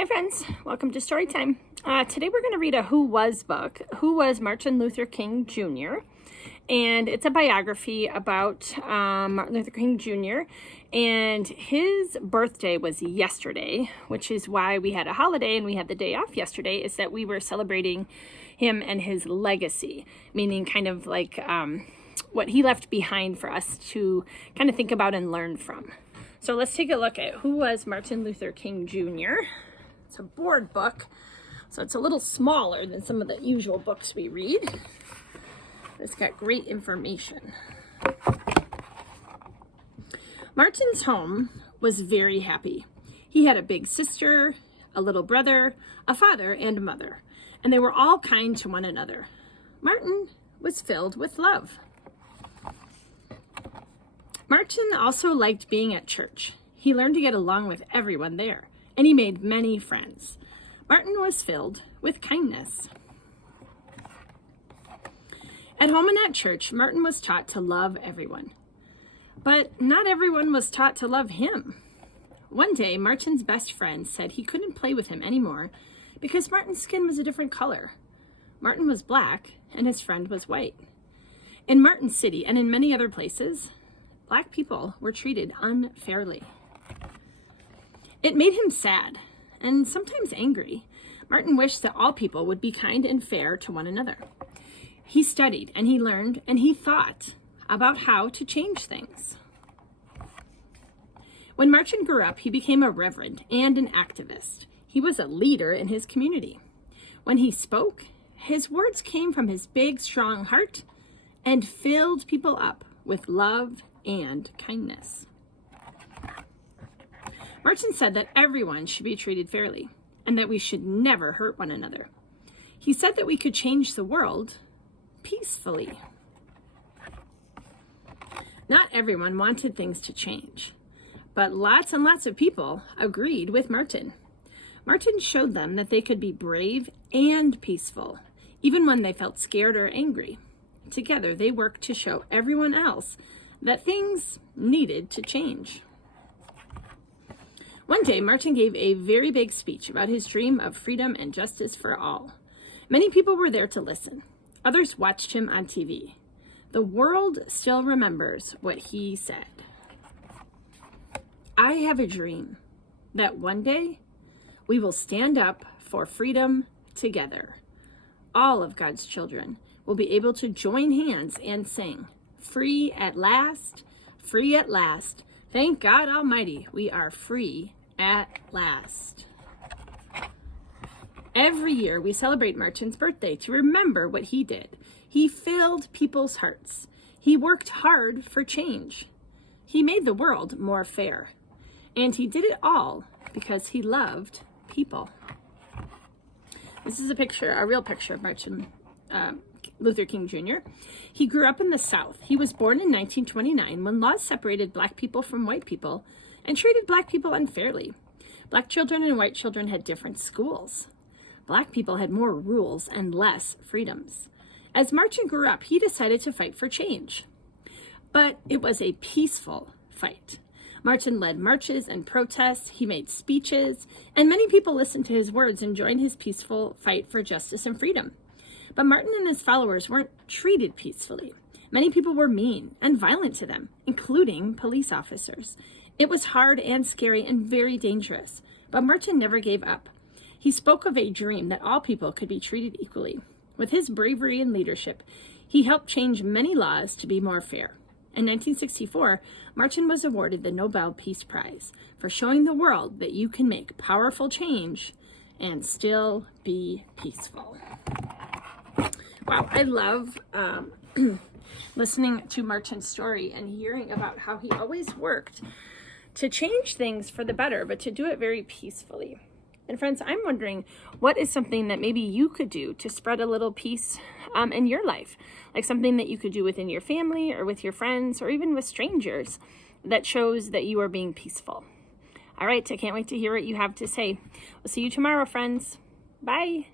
Hi friends, welcome to Story Time. Today we're going to read a Who Was book. Who was Martin Luther King Jr.? And it's a biography about Martin Luther King Jr. And his birthday was yesterday, which is why we had a holiday and we had the day off yesterday, is that we were celebrating him and his legacy, meaning kind of like what he left behind for us to kind of think about and learn from. So let's take a look at Who Was Martin Luther King Jr.? It's a board book, so it's a little smaller than some of the usual books we read. It's got great information. Martin's home was very happy. He had a big sister, a little brother, a father, and a mother, and they were all kind to one another. Martin was filled with love. Martin also liked being at church. He learned to get along with everyone there, and he made many friends. Martin was filled with kindness. At home and at church, Martin was taught to love everyone. But not everyone was taught to love him. One day, Martin's best friend said he couldn't play with him anymore because Martin's skin was a different color. Martin was black, and his friend was white. In Martin City and in many other places, Black people were treated unfairly. It made him sad and sometimes angry. Martin wished that all people would be kind and fair to one another. He studied and he learned and he thought about how to change things. When Martin grew up, he became a reverend and an activist. He was a leader in his community. When he spoke, his words came from his big, strong heart and filled people up with love and kindness. Martin said that everyone should be treated fairly and that we should never hurt one another. He said that we could change the world peacefully. Not everyone wanted things to change, but lots and lots of people agreed with Martin. Martin showed them that they could be brave and peaceful, even when they felt scared or angry. Together, they worked to show everyone else that things needed to change. One day, Martin gave a very big speech about his dream of freedom and justice for all. Many people were there to listen. Others watched him on TV. The world still remembers what he said. I have a dream that one day we will stand up for freedom together. All of God's children will be able to join hands and sing, "Free at last, free at last. Thank God Almighty, we are free at last." Every year we celebrate Martin's birthday to remember what he did. He filled people's hearts. He worked hard for change. He made the world more fair. And he did it all because he loved people. This is a real picture of Martin Luther King Jr. He grew up in the South. He was born in 1929 when laws separated Black people from white people and treated Black people unfairly. Black children and white children had different schools. Black people had more rules and less freedoms. As Martin grew up, he decided to fight for change. But it was a peaceful fight. Martin led marches and protests, he made speeches, and many people listened to his words and joined his peaceful fight for justice and freedom. But Martin and his followers weren't treated peacefully. Many people were mean and violent to them, including police officers. It was hard and scary and very dangerous, but Martin never gave up. He spoke of a dream that all people could be treated equally. With his bravery and leadership, he helped change many laws to be more fair. In 1964, Martin was awarded the Nobel Peace Prize for showing the world that you can make powerful change and still be peaceful. Wow, I love listening to Martin's story and hearing about how he always worked to change things for the better, but to do it very peacefully. And friends, I'm wondering, what is something that maybe you could do to spread a little peace in your life? Like something that you could do within your family or with your friends or even with strangers that shows that you are being peaceful. All right, I can't wait to hear what you have to say. We'll see you tomorrow, friends. Bye.